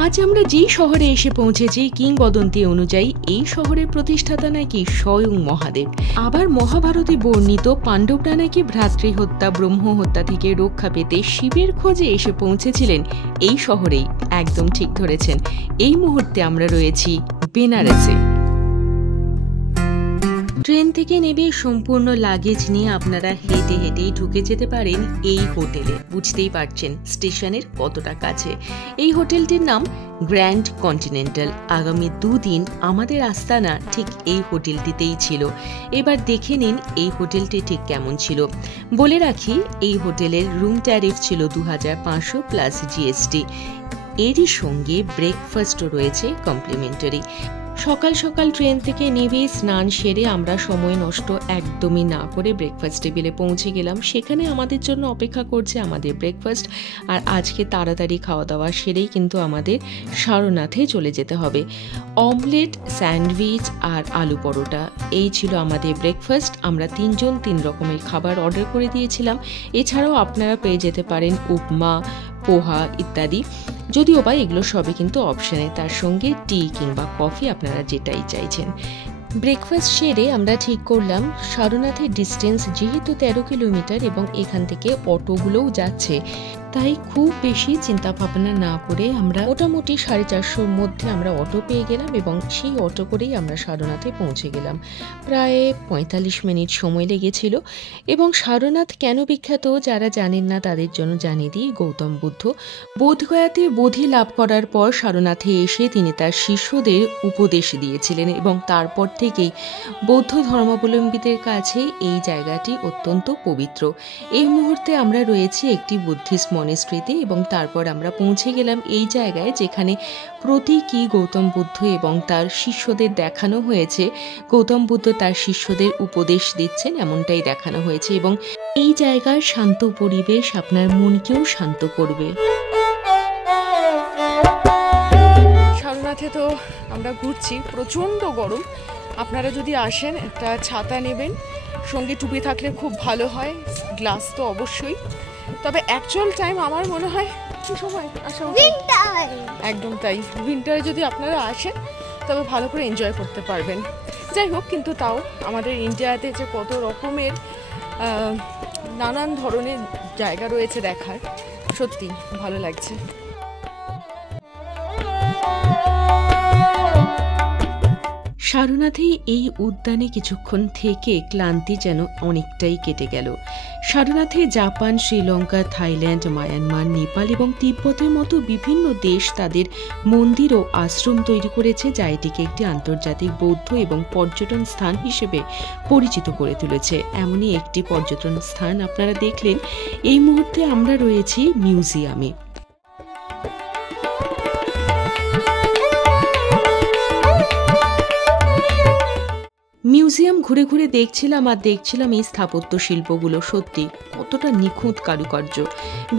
আজ আমরা যেই শহরে এসে পৌঁছেছি কিংবদন্তি অনুযায়ী এই শহরের প্রতিষ্ঠাতা নাকি স্বয়ং মহাদেব। আবার মহাভারতে বর্ণিত পাণ্ডবরা নাকি ভ্রাতৃ হত্যা ব্রহ্ম হত্যা থেকে রক্ষা পেতে শিবের খোঁজে এসে পৌঁছেছিলেন এই শহরেই। একদম ঠিক ধরেছেন, এই মুহূর্তে আমরা রয়েছি বেনারসে। ট্রেন থেকে নেমে সম্পূর্ণ লাগেজ নিয়ে আপনারা হেঁটে হেঁটেই ঢুকে যেতে পারেন এই হোটেলে। বুঝতেই পারছেন স্টেশনের কতটা কাছে। এই হোটেলটির নাম গ্র্যান্ড কন্টিনেন্টাল। আগামী 2 দিন আমাদের আস্তানা ঠিক এই হোটেলটিতেই ছিল। এবার দেখে নিন এই হোটেলটি ঠিক কেমন ছিল। বলে রাখি, এই হোটেলের রুম ট্যারিফ ছিল 2500 প্লাস জিএসটি। এরই সঙ্গে ব্রেকফাস্টও রয়েছে কমপ্লিমেন্টারি। সকাল সকাল ট্রেন থেকে নেমে স্নান সেরে আমরা সময় নষ্ট একদমই না করে ব্রেকফাস্ট টেবিলে পৌঁছে গেলাম। সেখানে আমাদের জন্য অপেক্ষা করছে আমাদের ব্রেকফাস্ট। আর আজকে তাড়াতাড়ি খাওয়া দাওয়া সেরেই কিন্তু আমাদের সারনাথে চলে যেতে হবে। অমলেট, স্যান্ডউইচ আর আলু পরোটা, এই ছিল আমাদের ব্রেকফাস্ট। আমরা 3 জন 3 রকমের খাবার অর্ডার করে দিয়েছিলাম। এছাড়াও আপনারা পেয়ে যেতে পারেন উপমা, পোহা ইত্যাদি। যদিও বা এগুলো সবই কিন্তু অপশনে, তার সঙ্গে টি কিংবা কফি আপনারা যেটাই চাইছেন। ব্রেকফাস্ট সেরে আমরা ঠিক করলাম সারনাথের ডিস্টেন্স যেহেতু 13 কিলোমিটার এবং এখান থেকে অটোগুলোও যাচ্ছে, তাই খুব বেশি চিন্তা ভাবনা না করে আমরা মোটামুটি 450-র মধ্যে আমরা অটো পেয়ে গেলাম এবং সেই অটো করেই আমরা সারনাথে পৌঁছে গেলাম। প্রায় 45 মিনিট সময় লেগেছিল। এবং সারনাথ কেন বিখ্যাত যারা জানেন না তাদের জন্য জানিয়ে দিই। গৌতম বুদ্ধ বোধগয়াতে বোধি লাভ করার পর সারনাথে এসে তিনি তার শিষ্যদের উপদেশ দিয়েছিলেন এবং তারপর থেকেই বৌদ্ধ ধর্মাবলম্বীদের কাছে এই জায়গাটি অত্যন্ত পবিত্র। এই মুহূর্তে আমরা রয়েছি একটি বুদ্ধিস্ট মনেস্ট্রিতে এবং তারপর আমরা পৌঁছে গেলাম এই জায়গায় যেখানে প্রতীকী গৌতম বুদ্ধ এবং তার শিষ্যদের দেখানো হয়েছে। গৌতম বুদ্ধ তার শিষ্যদের উপদেশ দিচ্ছেন এমনটাই দেখানো হয়েছে এবং এই জায়গার শান্ত পরিবেশ আপনার মনকেও শান্ত করবে। সারনাথে তো আমরা ঘুরছি, প্রচণ্ড গরম। আপনারা যদি আসেন একটা ছাতা নেবেন, সঙ্গে টুপি থাকলে খুব ভালো হয়, গ্লাস তো অবশ্যই। তবে অ্যাকচুয়াল টাইম আমার মনে হয় কি সময় আসা উচিত? একদম তাই, উইন্টারে যদি আপনারা আসেন তবে ভালো করে এনজয় করতে পারবেন। যাই হোক, কিন্তু তাও আমাদের ইন্ডিয়াতে যে কত রকমের নানান ধরনের জায়গা রয়েছে দেখার, সত্যি ভালো লাগছে। সারনাথে এই উদ্যানে কিছুক্ষণ থেকে ক্লান্তি যেন অনেকটাই কেটে গেল। সারনাথে Japan, Sri Lanka, Thailand, Myanmar, Nepal এবং তিব্বতের মতো বিভিন্ন দেশ তাদের মন্দির ও আশ্রম তৈরি করেছে, যা এটিকে একটি আন্তর্জাতিক বৌদ্ধ এবং পর্যটন স্থান হিসেবে পরিচিত করে তুলেছে। এমনই একটি পর্যটন স্থান আপনারা দেখলেন। এই মুহূর্তে আমরা রয়েছি মিউজিয়ামে। মিউজিয়াম ঘুরে ঘুরে দেখছিলাম এই স্থাপত্য শিল্পগুলো সত্যি কতটা নিখুঁত কারুকার্য।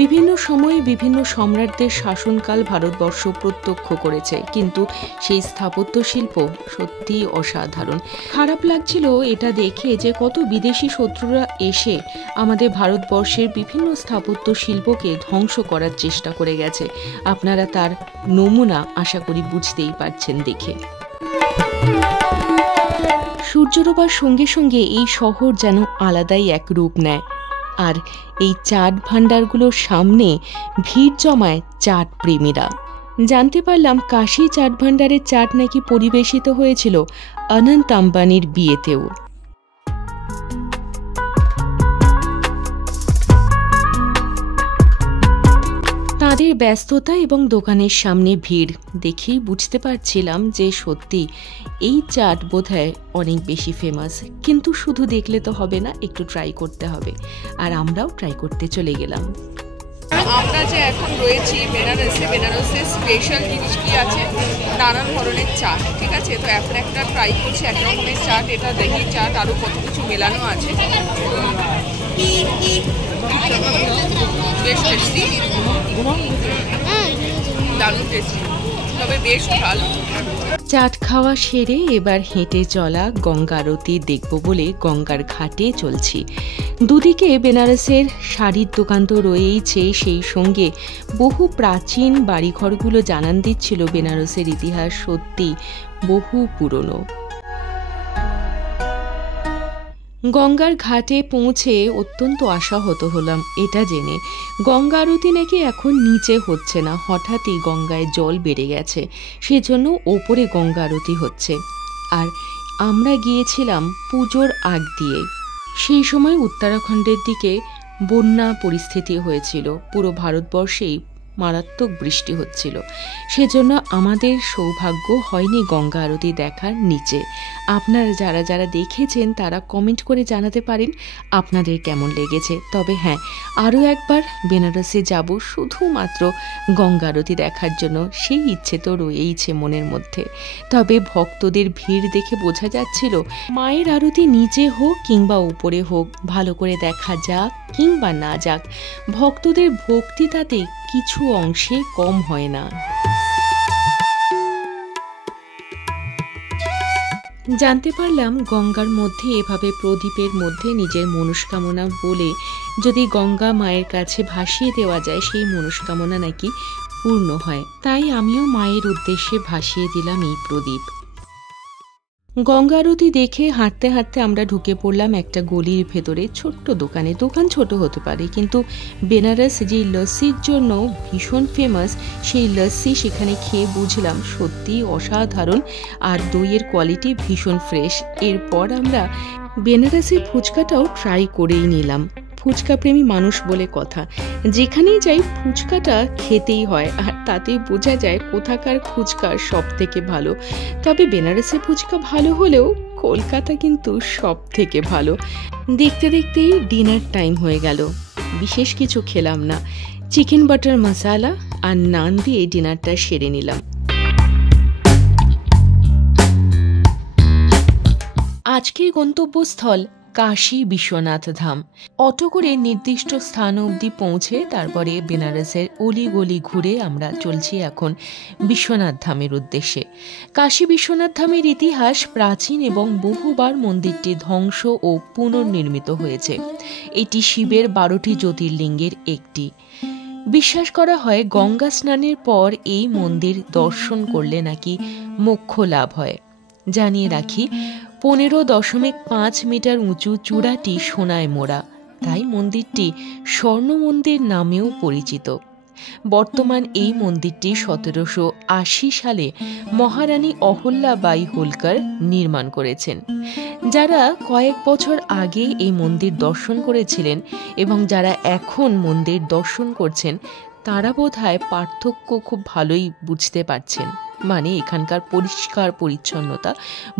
বিভিন্ন সময়ে বিভিন্ন সম্রাটদের শাসনকাল ভারতবর্ষ প্রত্যক্ষ করেছে, কিন্তু সেই স্থাপত্য শিল্প সত্যি অসাধারণ। খারাপ লাগছিল এটা দেখে যে কত বিদেশি শত্রুরা এসে আমাদের ভারতবর্ষের বিভিন্ন স্থাপত্য শিল্পকে ধ্বংস করার চেষ্টা করে গেছে। আপনারা তার নমুনা আশা করি বুঝতেই পারছেন দেখে। সূর্য ডোবার সঙ্গে সঙ্গে এই শহর যেন আলাদাই এক রূপ নেয়। আর এই চাট ভান্ডারগুলোর সামনে ভিড় জমায় চাট প্রেমীরা। জানতে পারলাম কাশী চাট ভান্ডারের চাট নাকি পরিবেশিত হয়েছিল অনন্ত আম্বানির বিয়েতেও। তাদের ব্যস্ততা এবং দোকানের সামনে ভিড় দেখেই বুঝতে পারছিলাম যে সত্যি এই চাট বোধহয় অনেক বেশি ফেমাস। কিন্তু শুধু দেখলে তো হবে না, একটু ট্রাই করতে হবে। আর আমরাও ট্রাই করতে চলে গেলাম। আমরা যে এখন রয়েছি বেনারসের স্পেশাল জিনিস কি আছে, নানান ধরনের চাট, ঠিক আছে? তো এখন একটা ট্রাই করছি এক রকমের চাট, এটা দহি চাট, আরও কত কিছু মেলানো আছে, বেশ টেস্টি, দারুণ টেস্টি। তো তবে বেশ ভালো। চাট খাওয়া সেরে এবার হেঁটে চলা গঙ্গা আরতি দেখব বলে গঙ্গার ঘাটে চলছি। দুদিকে বেনারসের শাড়ির দোকান তো রয়েইছে, সেই সঙ্গে বহু প্রাচীন বাড়িঘরগুলো জানান দিচ্ছিল বেনারসের ইতিহাস সত্যি বহু পুরনো। গঙ্গার ঘাটে পৌঁছে অত্যন্ত আশাহত হলাম এটা জেনে গঙ্গা আরতি নাকি এখন নিচে হচ্ছে না, হঠাৎই গঙ্গায় জল বেড়ে গেছে, সেজন্য ওপরে গঙ্গা আরতি হচ্ছে। আর আমরা গিয়েছিলাম পুজোর আগ দিয়ে। সেই সময় উত্তরাখণ্ডের দিকে বন্যা পরিস্থিতি হয়েছিল, পুরো ভারতবর্ষেই মারাত্মক বৃষ্টি হচ্ছিল, সেজন্য আমাদের সৌভাগ্য হয়নি গঙ্গা আরতি দেখার নিচে। আপনারা যারা যারা দেখেছেন তারা কমেন্ট করে জানাতে পারেন আপনাদের কেমন লেগেছে। তবে হ্যাঁ, আরও একবার বেনারসে যাব শুধুমাত্র গঙ্গা আরতি দেখার জন্য, সেই ইচ্ছে তো রয়েইছে মনের মধ্যে। তবে ভক্তদের ভিড় দেখে বোঝা যাচ্ছিল মায়ের আরতি নিচে হোক কিংবা উপরে হোক, ভালো করে দেখা যাক কিংবা না যাক, ভক্তদের ভক্তি তাতে কিছু অংশে কম হয় না। জানতে পারলাম গঙ্গার মধ্যে এভাবে প্রদীপের মধ্যে নিজের মনস্কামনা বলে যদি গঙ্গা মায়ের কাছে ভাসিয়ে দেওয়া যায়, সেই মনস্কামনা নাকি পূর্ণ হয়। তাই আমিও মায়ের উদ্দেশ্যে ভাসিয়ে দিলাম এই প্রদীপ। গঙ্গা আরতি দেখে হাঁটতে হাঁটতে আমরা ঢুকে পড়লাম একটা গলির ভেতরে ছোট্ট দোকানে। দোকান ছোট হতে পারে, কিন্তু বেনারস যে লস্যির জন্য ভীষণ ফেমাস, সেই লস্যি সেখানে খেয়ে বুঝলাম সত্যি অসাধারণ, আর দইয়ের কোয়ালিটি ভীষণ ফ্রেশ। এরপর আমরা বেনারসি ফুচকাটাও ট্রাই করেই নিলাম। ফুচকা প্রেমী মানুষ বলে কথা, যেখানেই যাই ফুচকাটা খেতেই হয়, আর তাতেই বোঝা যায় কোথাকার ফুচকা সব থেকে ভালো। তবে বেনারসি ফুচকা ভালো হলেও কলকাতা কিন্তু সব থেকে ভালো। দেখতে দেখতেই ডিনার টাইম হয়ে গেল, বিশেষ কিছু খেলাম না, চিকেন বাটার মশালা আর নান দিয়ে ডিনারটা সেরে নিলাম। আজকের গন্তব্যস্থল কাশী বিশ্বনাথ ধাম। অটো করে নির্দিষ্ট স্থান অবধি পৌঁছে তারপরে বেনারসের অলিগলি ঘুরে আমরা চলছি এখন বিশ্বনাথ ধামের উদ্দেশ্যে। কাশী বিশ্বনাথ ধামের ইতিহাস প্রাচীন এবং বহুবার মন্দিরটি ধ্বংস ও পুনর্নির্মিত হয়েছে। এটি শিবের 12টি জ্যোতির্লিঙ্গের একটি। বিশ্বাস করা হয় গঙ্গা স্নানের পর এই মন্দির দর্শন করলে নাকি মোক্ষ লাভ হয়। জানিয়ে রাখি, 15.5 মিটার উঁচু চূড়াটি সোনায় মোড়া, তাই মন্দিরটি স্বর্ণ মন্দির নামেও পরিচিত। বর্তমান এই মন্দিরটি 1780 সালে মহারানী অহল্যাবাই হোলকার নির্মাণ করেছেন। যারা কয়েক বছর আগে এই মন্দির দর্শন করেছিলেন এবং যারা এখন মন্দির দর্শন করছেন, তারা বোধহয় পার্থক্য খুব ভালোই বুঝতে পারছেন। মানে এখানকার পরিষ্কার পরিচ্ছন্নতা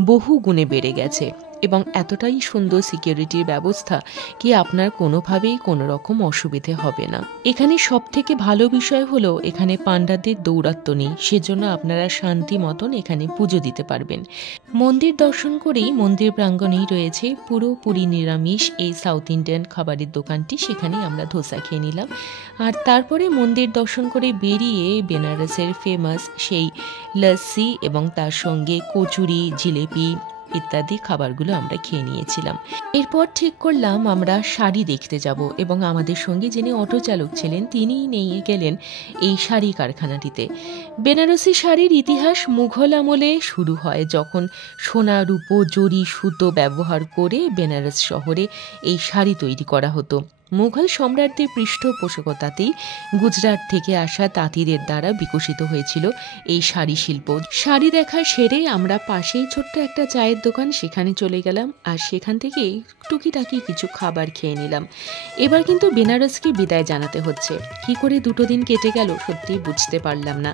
বহু গুণে বেড়ে গেছে এবং এতটাই সুন্দর সিকিউরিটির ব্যবস্থা কি আপনার কোনোভাবেই কোনো রকম অসুবিধে হবে না। এখানে সব থেকে ভালো বিষয় হলো এখানে পাণ্ডাদের দৌরাত্ম্য নেই, সেজন্য আপনারা শান্তি মতন এখানে পুজো দিতে পারবেন। মন্দির দর্শন করেই মন্দির প্রাঙ্গণেই রয়েছে পুরোপুরি নিরামিষ এই সাউথ ইন্ডিয়ান খাবারের দোকানটি, সেখানেই আমরা ধোসা খেয়ে নিলাম। আর তারপরে মন্দির দর্শন করে বেরিয়ে বেনারসের ফেমাস সেই লস্যি এবং তার সঙ্গে কচুরি, জিলেপি ইত্যাদি খাবারগুলো আমরা খেয়ে নিয়েছিলাম। এরপর ঠিক করলাম আমরা শাড়ি দেখতে যাব এবং আমাদের সঙ্গে যিনি অটো চালক ছিলেন তিনিই নিয়ে গেলেন এই শাড়ি কারখানাটিতে। বেনারসি শাড়ির ইতিহাস মুঘল আমলে শুরু হয়, যখন সোনা, রূপো, জরি, সুতো ব্যবহার করে বেনারস শহরে এই শাড়ি তৈরি করা হতো। মুঘল সম্রাটদের পৃষ্ঠপোষকতাতেই গুজরাট থেকে আসা তাঁতিদের দ্বারা বিকশিত হয়েছিল এই শাড়ি শিল্প। শাড়ি দেখা সেরে আমরা পাশেই ছোট্ট একটা চায়ের দোকান, সেখানে চলে গেলাম আর সেখান থেকে টুকিটাকি কিছু খাবার খেয়ে নিলাম। এবার কিন্তু বেনারসকে বিদায় জানাতে হচ্ছে। কি করে দুটো দিন কেটে গেল সত্যিই বুঝতে পারলাম না।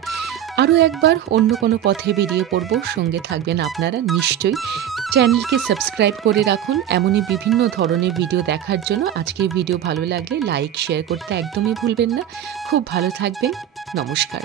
আরও একবার অন্য কোনো পথে বেরিয়ে পড়ব, সঙ্গে থাকবেন আপনারা নিশ্চয়ই। চ্যানেলকে সাবস্ক্রাইব করে রাখুন এমনই বিভিন্ন ধরনের ভিডিও দেখার জন্য। আজকের ভিডিও ভালো লাগলে লাইক শেয়ার করতে একদমই ভুলবেন না। খুব ভালো থাকবেন, নমস্কার।